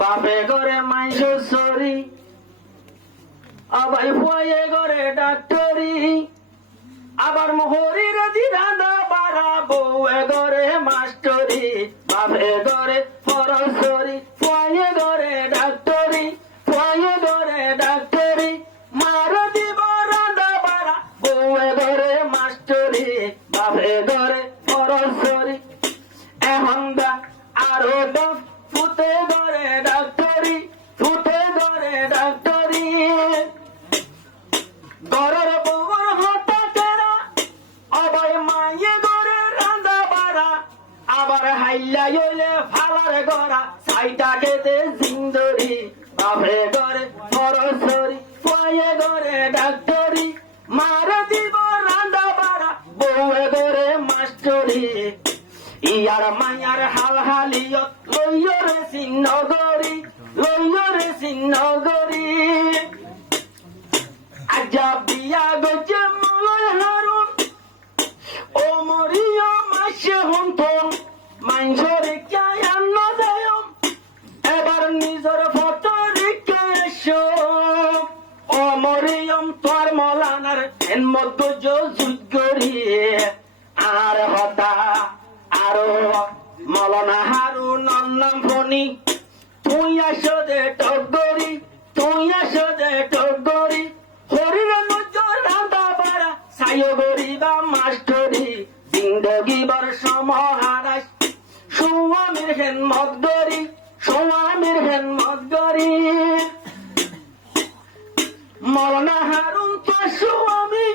বাপে ঘরে মাইশ সরি আবার ফুয়ে ঘরে ডাক্তারি আবার মোহরির দিদাদা বাড়া বউয়ে ঘরে মাস্টরি বাপে ঘরে ফরল সরি ফুয়ে ঘরে ডাক্তারি ফুয়ে ঘরে ডাক্তারি মার দিব রাধা বাড়া বউয়ে ঘরে মাস্টরি বাপে ঘরে ফরল সরি এখন দা আরো দফ ফুতে ঘরে ডাক্তারি ফুতে ঘরে ডাক্তারি ঘরের বউর হতা কেরা আবার মাইয়ে ঘরে রান্দা বাড়া আবার হাইলা হইলে ফালার গড়া সাইটা খেতে জিন্দরি বাপে ঘরে ফরসরি ফুয়ে ঘরে ডাক্তারি মার দিব রান্দা বাড়া বউয়ে ঘরে মাস্টরি ইয়ার মায়ার হাল হালিয়ত লইয়রে সিন্নগরি লইয়রে সিন্নগরি আজা বিয়া গজে মলয় হারুন ও মরিয়া মাসে হন্তন মাইনসরে কায়ান না যায়ম এবার নিজের ফতরে কেশো ও মরিয়ম তোর মলানার এন মধ্য যুদ্ধরি আর হতা আরো মলনা হারুন নাম ফনি তুই আসো দে টগরি তুই আসো দে টগরি হরিরে নজর রাধা বাড়া সায়ো গরিবা মাস্টরি জিন্দগি বর সমহারাস সুয়ামির হেন মদগরি সুয়ামির হেন মদগরি মলনা হারুন তো সুয়ামি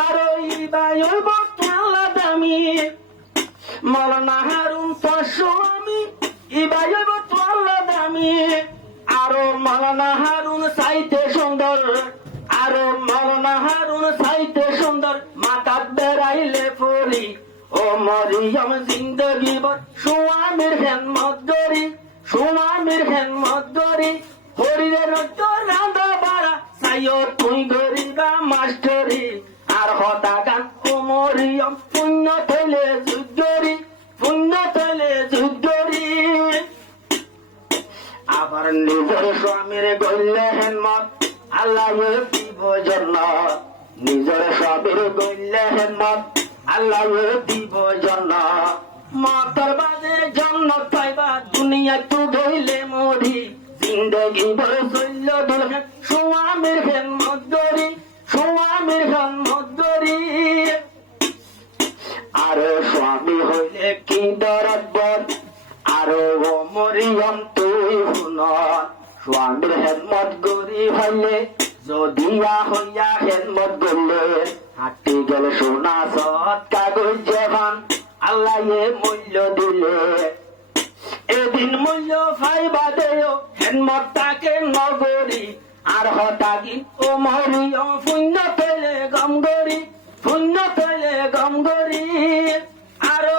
আরো ইবাই বতলা দামি মলনা হারুন তো সুয়ামি ইবাই বতলা দামি আরো মলনা হারুন সাইতে সুন্দর আরো মলনা হারুন সাইতে সুন্দর মাথাত বেড়াইলে ফরি ও মরিয়ম জিন্দগি বর সুয়ামির হেন মদগরি সুয়ামির হেন মদগরি হরিরে রজ্জর রাধা বাড়া সাইও তুই গরিবা মাস্টরি আর হতা গান ও মরিয়ম পুণ্য থইলে যুদ্ধরি পুণ্য থইলে যুদ্ধরি আবার নিজের স্বামীর গইলে হেন মত আল্লাহ দিব জন্য নিজের স্বামীর গইলে হেন মত আল্লাহ দিব জন্য মাতার বাজে জন্য পাইবা দুনিয়া তু ধইলে মরি জিন্দগি ভর চলল দুলহে স্বামীর হেন মদগরি স্বামীর হেন মদগরি আরো স্বামী হইলে কি দরদ আরো ও মরিয়ম তুই শুন স্বামীর হেদমত গরি হইলে যদিয়া হইয়া হেদমত গলে হাঁটি গেল সোনা সৎ কাগজ যেমন আল্লাহ মূল্য দিলে এদিন মূল্য ফাইবা দেয় হেদমত তাকে নগরী আর হতাগি ও মরিয়ম পুণ্য পেলে গম গরি পুণ্য পেলে গম গরি আরো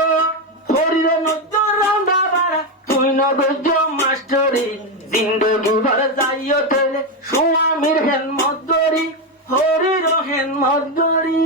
হরিরে নজর রান্দা বাড়া তুই নগজ মাস্টরি জিন্দগি ভর যাইও তেলে স্বামীর হেন মদগরি হরির হেন মদগরি